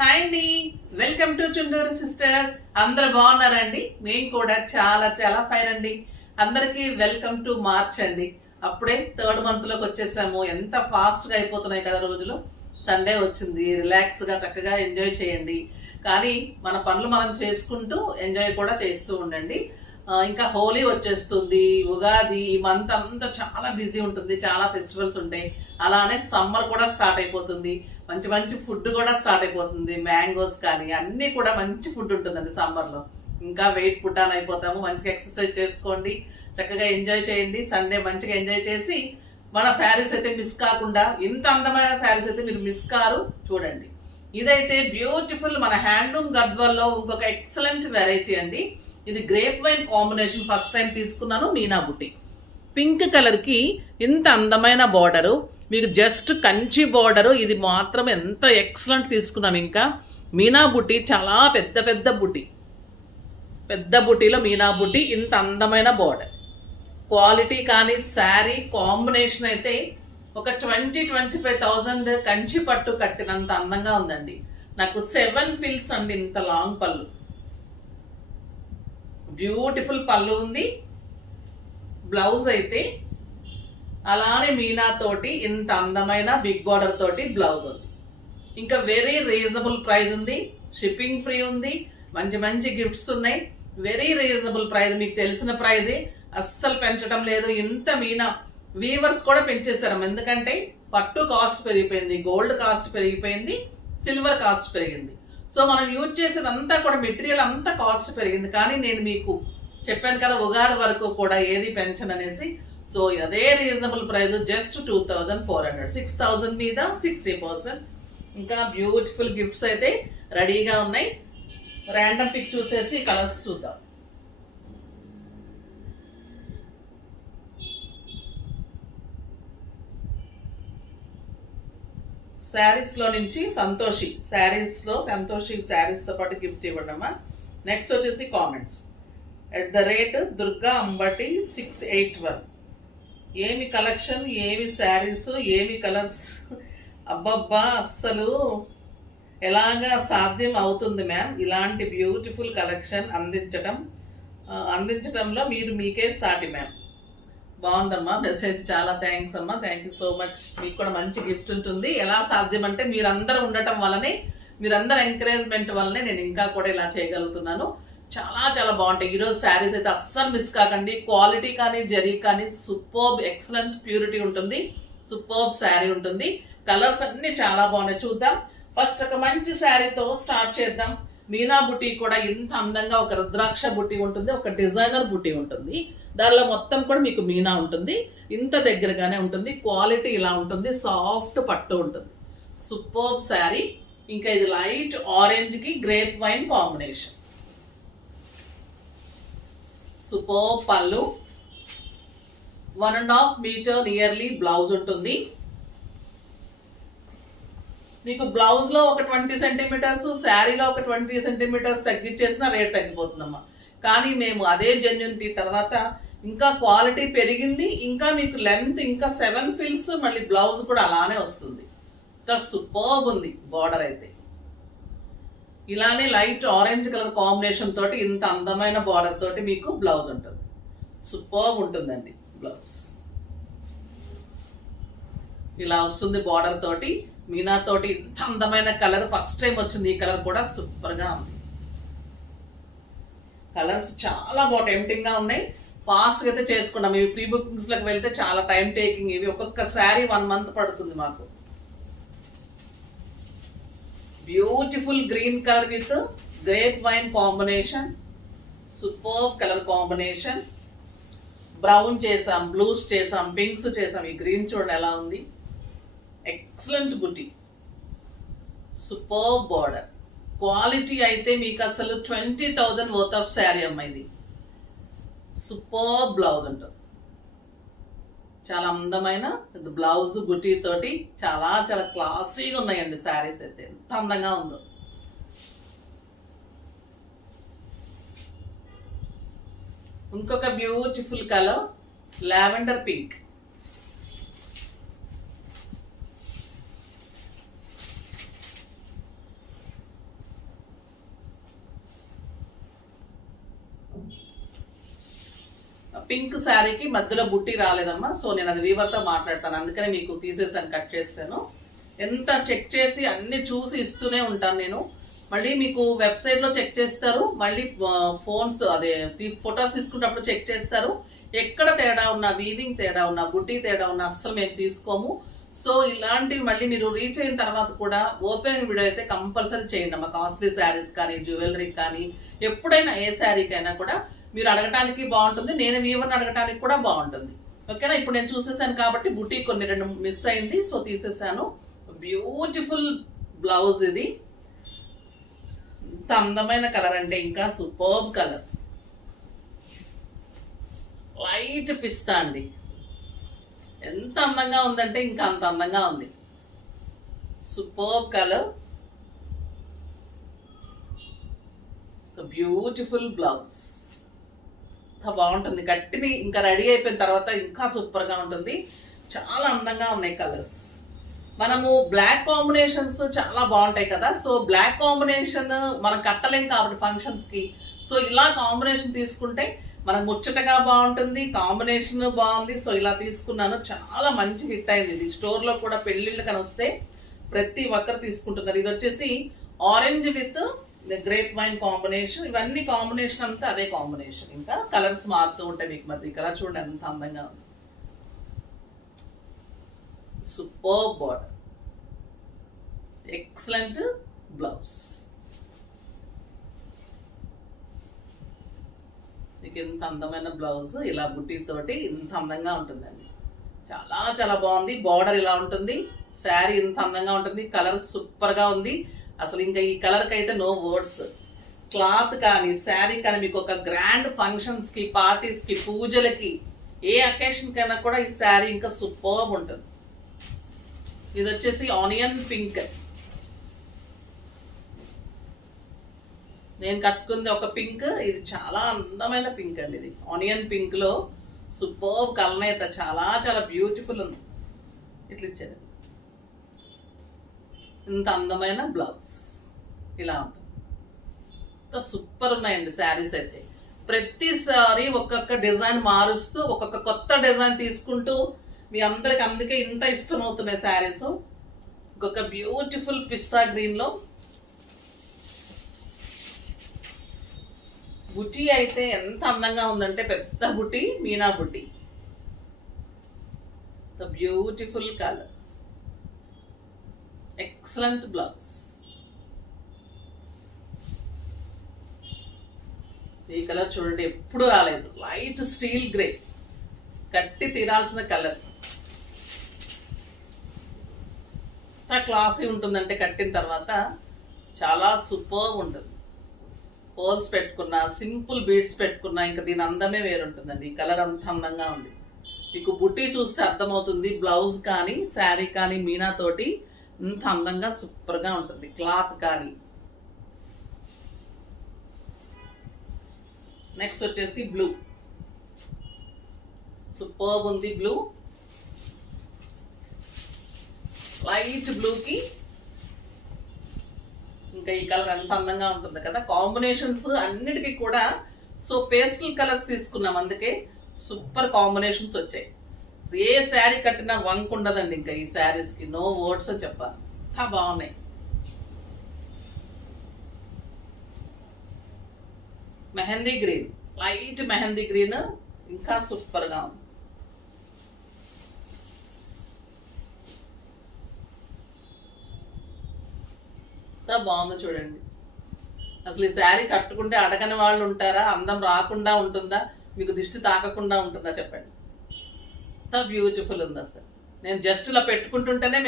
Hi అండి, welcome to Chunduru sisters. అందరు బాగున్నారండి? మేము కూడా చాలా చాలా ఫైన్ అండి. అందరికీ వెల్కమ్ టు మార్చ్ అండి. అప్పుడే థర్డ్ మంత్ లోకి వచ్చేసాము. ఎంత ఫాస్ట్ గా అయిపోతున్నాయి కదా రోజులు. సండే వచ్చింది, రిలాక్స్ గా చక్కగా ఎంజాయ్ చేయండి. కానీ మన పనులు మనం చేసుకుంటూ ఎంజాయ్ కూడా చేస్తూ ఉండండి. ఇంకా హోలీ వచ్చేస్తుంది, ఉగాది, ఈ మంత్ అంతా చాలా బిజీ ఉంటుంది, చాలా ఫెస్టివల్స్ ఉంటాయి. అలానే సమ్మర్ కూడా స్టార్ట్ అయిపోతుంది. మంచి మంచి ఫుడ్ కూడా స్టార్ట్ అయిపోతుంది. మ్యాంగోస్ కానీ అన్నీ కూడా మంచి ఫుడ్ ఉంటుందండి సమ్మర్లో. ఇంకా వెయిట్ పుట్టాన్ అయిపోతాము. మంచిగా ఎక్సర్సైజ్ చేసుకోండి, చక్కగా ఎంజాయ్ చేయండి. సండే మంచిగా ఎంజాయ్ చేసి మన శారీస్ అయితే మిస్ కాకుండా, ఇంత అందమైన శారీస్ అయితే మీరు మిస్ కారు. చూడండి, ఇదైతే బ్యూటిఫుల్ మన హ్యాండ్లూమ్ గద్వాల్లో ఇంకొక ఎక్సలెంట్ వెరైటీ అండి. ఇది grape wine combination. First time తీసుకున్నాను. మీనా బుట్టి పింక్ కలర్కి ఇంత అందమైన బార్డరు, మీకు జస్ట్ కంచి బార్డరు. ఇది మాత్రం ఎంత ఎక్సలెంట్ తీసుకున్నాం. ఇంకా మీనా బుట్టి చాలా పెద్ద పెద్ద బుట్టి, పెద్ద బుట్టిలో మీనా బుట్టి, ఇంత అందమైన బార్డర్. క్వాలిటీ కానీ శారీ కాంబినేషన్ అయితే ఒక 20-25,000 కంచి పట్టు కట్టినంత అందంగా ఉందండి. నాకు 7 ఫిల్స్ అండి, ఇంత లాంగ్ పళ్ళు, బ్యూటిఫుల్ పళ్ళు ఉంది. బ్లౌజ్ అయితే అలానే మీనా తోటి ఇంత అందమైన బిగ్ బార్డర్ తోటి బ్లౌజ్ ఉంది. ఇంకా వెరీ రీజనబుల్ ప్రైస్ ఉంది, షిప్పింగ్ ఫ్రీ ఉంది, మంచి మంచి గిఫ్ట్స్ ఉన్నాయి. వెరీ రీజనబుల్ ప్రైస్, మీకు తెలిసిన ప్రైజే, అస్సలు పెంచడం లేదు. ఇంత మీనా వీవర్స్ కూడా పెంచేశారు, ఎందుకంటే పట్టు కాస్ట్ పెరిగిపోయింది, గోల్డ్ కాస్ట్ పెరిగిపోయింది, సిల్వర్ కాస్ట్ పెరిగింది. సో మనం యూజ్ చేసేదంతా కూడా మెటీరియల్ అంతా కాస్ట్ పెరిగింది. కానీ నేను మీకు చెప్పాను కదా ఉగాది వరకు కూడా ఏది పెన్షన్ అనేసి. సో అదే రీజనబుల్ ప్రైస్, జస్ట్ 2,400, 6,000 మీద 60%. ఇంకా బ్యూటిఫుల్ గిఫ్ట్స్ అయితే రెడీగా ఉన్నాయి. ర్యాండమ్ పిక్ చూసేసి కలర్స్ చూద్దాం. శారీస్లో నుంచి సంతోషి శారీస్తో పాటు గిఫ్ట్ ఇవ్వడమ్మా. నెక్స్ట్ వచ్చేసి కామెంట్స్ @దుర్గా అంబటి 681. ఏమి కలెక్షన్, ఏమి శారీస్, ఏమి కలర్స్, అబ్బబ్బా అస్సలు ఎలాగా సాధ్యం అవుతుంది మ్యామ్ ఇలాంటి బ్యూటిఫుల్ కలెక్షన్ అందించటంలో మీరు మీకే సాటి మ్యామ్. బాగుందమ్మా మెసేజ్, చాలా థ్యాంక్స్ అమ్మా, థ్యాంక్ యూ సో మచ్. మీకు కూడా మంచి గిఫ్ట్ ఉంటుంది. ఎలా సాధ్యం అంటే మీరందరూ ఉండటం వల్లనే, మీరందరూ ఎంకరేజ్మెంట్ వల్లనే నేను ఇంకా కూడా ఇలా చేయగలుగుతున్నాను. చాలా చాలా బాగుంటాయి. ఈరోజు శారీస్ అయితే అస్సలు మిస్ కాకండి. క్వాలిటీ కానీ జరీ కానీ సూపర్బ్, ఎక్సలెంట్ ప్యూరిటీ ఉంటుంది, సూపర్బ్ శారీ ఉంటుంది. కలర్స్ అన్ని చాలా బాగున్నాయి. చూద్దాం. ఫస్ట్ ఒక మంచి శారీతో స్టార్ట్ చేద్దాం. మీనా బుట్టి కూడా ఇంత అందంగా ఒక రుద్రాక్ష బుట్టి ఉంటుంది, ఒక డిజైనర్ బుట్టి ఉంటుంది. దానిలో మొత్తం కూడా మీకు మీనా ఉంటుంది, ఇంత దగ్గరగానే ఉంటుంది. క్వాలిటీ ఇలా ఉంటుంది, సాఫ్ట్ పట్టు ఉంటుంది, సూపర్బ్ శారీ. ఇంకా ఇది లైట్ ఆరెంజ్కి గ్రేప్ వైన్ కాంబినేషన్. సూపర్బ్ పళ్ళు, 1.5 మీటర్ నియర్లీ బ్లౌజ్ ఉంటుంది. మీకు బ్లౌజ్ లో ఒక 20 సెంటీమీటర్స్, శారీలో ఒక 20 సెంటీమీటర్స్ తగ్గించేసిన రేట్ తగ్గిపోతుందమ్మా. కానీ మేము అదే జెన్యూనిటీ తర్వాత ఇంకా క్వాలిటీ పెరిగింది. ఇంకా మీకు లెంత్ ఇంకా 7 ఫిల్స్, మళ్ళీ బ్లౌజ్ కూడా అలానే వస్తుంది. సూపర్బ్ ఉంది బార్డర్ అయితే. ఇలానే లైట్ ఆరెంజ్ కలర్ కాంబినేషన్ తోటి ఇంత అందమైన బార్డర్ తోటి మీకు బ్లౌజ్ ఉంటుంది. సూపర్బ్ ఉంటుందండి బ్లౌజ్. ఇలా వస్తుంది బార్డర్ తోటి, మీనా తోటి ఇంత అందమైన కలర్. ఫస్ట్ టైం వచ్చింది ఈ కలర్ కూడా, సూపర్గా ఉంది. కలర్స్ చాలా బాగా టెంప్టింగ్గా ఉన్నాయి. ఫాస్ట్గా అయితే చేసుకున్నాం. ఇవి ప్రీ బుకింగ్స్లోకి వెళ్తే చాలా టైం టేకింగ్. ఇవి ఒక్కొక్క శారీ 1 మంత్ పడుతుంది మాకు. Beautiful green colour with grape wine combination, superb colour combination. Brown చేసాం, బ్లూస్ చేసాం, పింక్స్ చేసాం. ఈ గ్రీన్ చూడండి ఎలా ఉంది, ఎక్సలెంట్ బుట్టి, సూపర్బ్ బార్డర్. క్వాలిటీ అయితే మీకు అసలు 20,000 వర్త్ ఆఫ్ శారీ అమ్మ. ఇది సూపర్బ్ బ్లౌజ్ ఉంటుంది, చాలా అందమైన బ్లౌజ్ బుటీ తోటి చాలా చాలా క్లాసీగా ఉన్నాయండి శారీస్ అయితే. ఎంత అందంగా ఉందో. ఇంకొక beautiful colour lavender pink. Pink శారీకి మధ్యలో బుట్టి రాలేదమ్మా. సో నేను అది వీవర్తో మాట్లాడతాను, అందుకనే మీకు తీసేసాను, కట్ చేశాను. ఎంత చెక్ చేసి అన్ని చూసి ఇస్తూనే ఉంటాను నేను. మళ్ళీ మీకు వెబ్సైట్లో చెక్ చేస్తారు, మళ్ళీ ఫోన్స్ అదే ఫొటోస్ తీసుకున్నప్పుడు చెక్ చేస్తారు. ఎక్కడ తేడా ఉన్నా, వీవింగ్ తేడా ఉన్నా, బుట్టి తేడా ఉన్నా అస్సలు మేము తీసుకోము. సో ఇలాంటివి మళ్ళీ మీరు రీచ్ అయిన తర్వాత కూడా ఓపెనింగ్ వీడియో అయితే కంపల్సరీ చేయండి అమ్మా. కాస్ట్లీ శారీస్ కానీ, జ్యువెలరీ కానీ, ఎప్పుడైనా ఏ శారీకైనా కూడా మీరు అడగటానికి బాగుంటుంది, నేను వీవర్ని అడగటానికి కూడా బాగుంటుంది. ఓకేనా? ఇప్పుడు నేను చూసేసాను కాబట్టి బుట్టి కొన్ని 2 మిస్ అయింది, సో తీసేసాను. బ్యూటిఫుల్ బ్లౌజ్ ఇది. ఇంత అందమైన కలర్ అంటే ఇంకా సూపర్బ్ కలర్, లైట్ పిస్తా అండి. ఎంత అందంగా ఉందంటే ఇంకా అంత అందంగా ఉంది. Superb colour, beautiful blouse. బాగుంటుంది, కట్టిని ఇంకా రెడీ అయిపోయిన తర్వాత ఇంకా సూపర్గా ఉంటుంది. చాలా అందంగా ఉన్నాయి కలర్స్. మనము బ్లాక్ కాంబినేషన్స్ చాలా బాగుంటాయి కదా. సో బ్లాక్ కాంబినేషన్ మనం కట్టలేం కాబట్టి ఫంక్షన్స్కి. సో ఇలా కాంబినేషన్ తీసుకుంటే మనకు ముచ్చటగా బాగుంటుంది, కాంబినేషన్ బాగుంది. సో ఇలా తీసుకున్నాను, చాలా మంచి హిట్ అయింది ఇది. స్టోర్లో కూడా పెళ్ళిళ్ళు కానీ వస్తే ప్రతి ఒక్కరు తీసుకుంటున్నారు. ఇది వచ్చేసి orange with grape wine combination. ఇవన్నీ కాంబినేషన్ అంతా అదే కాంబినేషన్, ఇంకా కలర్స్ మారుతూ ఉంటాయి మీకు మధ్య. ఇక్కడ చూడండి ఎంత అందంగా ఉంది. Super border, excellent blouse. మీకు ఇంత అందమైన బ్లౌజ్ ఇలా బుట్టితోటి ఇంత అందంగా ఉంటుందండి. చాలా చాలా బాగుంది. బార్డర్ ఇలా ఉంటుంది, శారీ ఇంత అందంగా ఉంటుంది, కలర్ సూపర్గా ఉంది. అసలు ఇంకా ఈ కలర్కి అయితే నో వర్డ్స్. క్లాత్ కానీ శారీ కానీ మీకు ఒక గ్రాండ్ ఫంక్షన్స్కి, పార్టీస్కి, పూజలకి, ఏ అకేషన్కైనా కూడా ఈ శారీ ఇంకా సూపర్బ్ ఉంటుంది. ఇది వచ్చేసి ఆనియన్ పింక్. నేను కట్టుకుంది ఒక పింక్, ఇది చాలా అందమైన పింక్ అండి. ఇది ఆనియన్ పింక్లో సూపర్బ్ కలనేత, చాలా చాలా బ్యూటిఫుల్ ఉంది. ఇట్లా ఇచ్చారు. ఇంత అందమైన బ్లౌజ్ ఇలా ఉంటుంది. ఇంత సూపర్ ఉన్నాయండి శారీస్ అయితే. ప్రతిసారి ఒక్కొక్క డిజైన్ మారుస్తూ ఒక్కొక్క కొత్త డిజైన్ తీసుకుంటూ మీ అందరికి అందుకే ఇంత ఇష్టం అవుతున్నాయి శారీస్. ఇంకొక బ్యూటిఫుల్ పిస్తా గ్రీన్లో బుట్టి అయితే ఎంత అందంగా ఉందంటే పెద్ద బుట్టి, మీనా బుట్టి. The beautiful colour, excellent blouse. ఈ కలర్ చూడండి, ఎప్పుడు రాలేదు. లైట్ స్టీల్ గ్రే, కట్టి తీరాల్సిన కలర్. క్లాసీ ఉంటుందంటే కట్టిన తర్వాత చాలా సూపర్ ఉంటుంది. పోల్స్ పెట్టుకున్నా, సింపుల్ బీడ్స్ పెట్టుకున్నా ఇంకా దీని అందమే వేరుంటుందండి. ఈ కలర్ అంత అందంగా ఉంది. మీకు బుట్టి చూస్తే అర్థమవుతుంది. బ్లౌజ్ కానీ శారీ కానీ మీనా తోటి ఇంత అందంగా సూపర్గా ఉంటుంది. క్లాత్ కానీ. నెక్స్ట్ వచ్చేసి బ్లూ. సూపర్బ్ ఉంది బ్లూ. లైట్ బ్లూకి ఇంకా ఈ కలర్ ఎంత అందంగా ఉంటుంది కదా. కాంబినేషన్స్ అన్నిటికీ కూడా సో పేస్టల్ కలర్స్ తీసుకున్నాం, అందుకే సూపర్ కాంబినేషన్స్ వచ్చాయి. ఏ శారీ కట్టినా వంక ఉండదండి. ఇంకా ఈ శారీస్కి నో వర్డ్స్ చెప్పాలి, అంతా బాగున్నాయి. Mehndi green, light mehndi green ఇంకా సూపర్గా ఉంది. బాగుంది చూడండి. అసలు ఈ శారీ కట్టుకుంటే అడగని వాళ్ళు ఉంటారా? అందం రాకుండా ఉంటుందా? మీకు దిష్టి తాకకుండా ఉంటుందా? చెప్పండి. ఎంత బ్యూటిఫుల్ ఉంది అసలు. నేను జస్ట్ ఇలా పెట్టుకుంటుంటేనే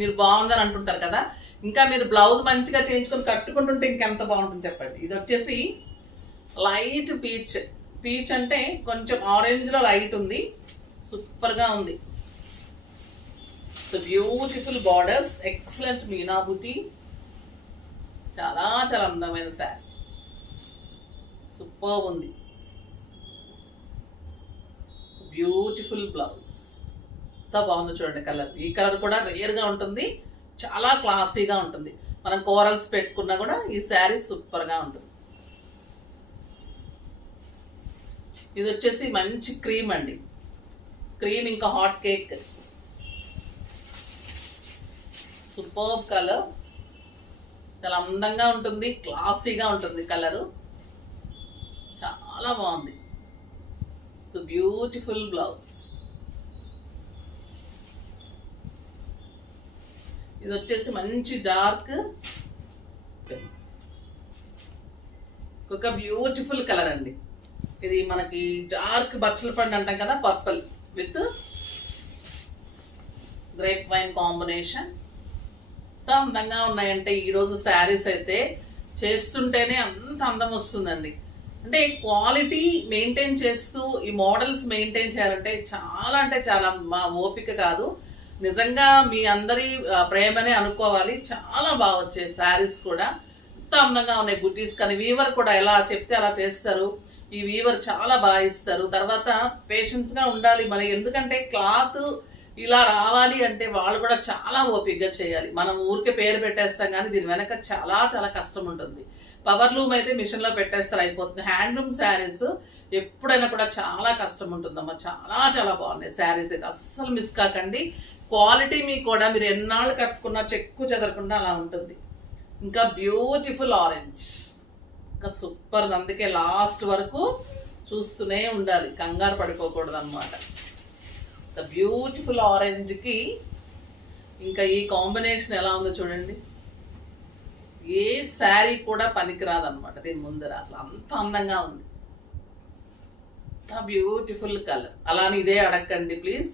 మీరు బాగుందని అంటుంటారు కదా. ఇంకా మీరు బ్లౌజ్ మంచిగా చేయించుకొని కట్టుకుంటుంటే ఇంకెంత బాగుంటుంది చెప్పండి. ఇది వచ్చేసి లైట్ పీచ్. పీచ్ అంటే కొంచెం ఆరెంజ్లో లైట్ ఉంది, సూపర్గా ఉంది. బ్యూటిఫుల్ బార్డర్స్, ఎక్సలెంట్ మీనా బుటీ. చాలా చాలా అందమైన శారీ, సూపర్ ఉంది. బ్యూటిఫుల్ బ్లౌజ్, ఎంత బాగుంది చూడండి కలర్. ఈ కలర్ కూడా రేర్గా ఉంటుంది, చాలా క్లాసీగా ఉంటుంది. మనం కోరల్స్ పెట్టుకున్నా కూడా ఈ శారీ సూపర్గా ఉంటుంది. ఇది వచ్చేసి మంచి క్రీమ్ అండి, క్రీమ్ ఇంకా హాట్ కేక్. సూపర్ కలర్, చాలా అందంగా ఉంటుంది, క్లాసీగా ఉంటుంది కలరు, చాలా బాగుంది. Beautiful blouse. ఇది వచ్చేసి మంచి డార్క్, ఒక బ్యూటిఫుల్ కలర్ అండి. ఇది మనకి డార్క్ బచ్చల పండు అంటాం కదా, purple with grape wine combination. ఎంత అందంగా ఉన్నాయంటే ఈరోజు శారీస్ అయితే చేస్తుంటేనే అంత అందం వస్తుందండి. అంటే క్వాలిటీ మెయింటైన్ చేస్తూ ఈ మోడల్స్ మెయింటైన్ చేయాలంటే చాలా మా ఓపిక కాదు, నిజంగా మీ అందరి ప్రేమనే అనుకోవాలి. చాలా బాగా వచ్చాయి శారీస్ కూడా, ఎంత అందంగా ఉన్నాయి. బుటీస్ కానీ వీవర్ కూడా ఎలా చెప్తే అలా చేస్తారు. ఈ వీవర్ చాలా బాగా ఇస్తారు. తర్వాత పేషెన్స్గా ఉండాలి మరి, ఎందుకంటే క్లాత్ ఇలా రావాలి అంటే వాళ్ళు కూడా చాలా ఓపికగా చేయాలి. మనం ఊరికే పేరు పెట్టేస్తాం కానీ దీని వెనక చాలా కష్టం ఉంటుంది. పవర్ లూమ్ అయితే మిషన్లో పెట్టేస్తారు, అయిపోతుంది. హ్యాండ్లూమ్ శారీస్ ఎప్పుడైనా కూడా చాలా కష్టం ఉంటుందమ్మా. చాలా బాగున్నాయి శారీస్ అయితే, అస్సలు మిస్ కాకండి. క్వాలిటీ మీకు కూడా మీరు ఎన్నాళ్ళు కట్టుకున్నా చెక్కు చెదరకుండా అలా ఉంటుంది. ఇంకా బ్యూటిఫుల్ ఆరెంజ్, ఇంకా సూపర్. అందుకే లాస్ట్ వరకు చూస్తూనే ఉండాలి, కంగారు పడిపోకూడదు అనమాట. ద బ్యూటిఫుల్ ఆరెంజ్కి ఇంకా ఈ కాంబినేషన్ ఎలా ఉందో చూడండి. ఏ శారీ కూడా పనికిరాదు అనమాట దీని ముందర, అసలు అంత అందంగా ఉంది. Beautiful colour. అలానే ఇదే అడగండి ప్లీజ్,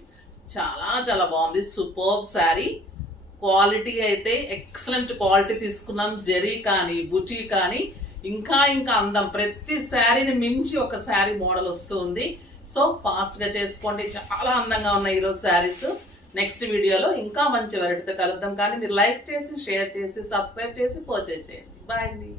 చాలా బాగుంది. సూపర్బ్ శారీ. క్వాలిటీ అయితే ఎక్సలెంట్ క్వాలిటీ తీసుకున్నాం. జరీ కానీ బుటీ కానీ ఇంకా అందం. ప్రతి శారీని మించి ఒక శారీ మోడల్ వస్తుంది. సో ఫాస్ట్గా చేసుకోండి, చాలా అందంగా ఉన్నాయి ఈరోజు శారీస్. నెక్స్ట్ వీడియోలో ఇంకా మంచి వెరైటీతో కలుద్దాం. కానీ మీరు లైక్ చేసి, షేర్ చేసి, సబ్స్క్రైబ్ చేసి, పర్చేజ్ చేయండి. బాయ్ అండి.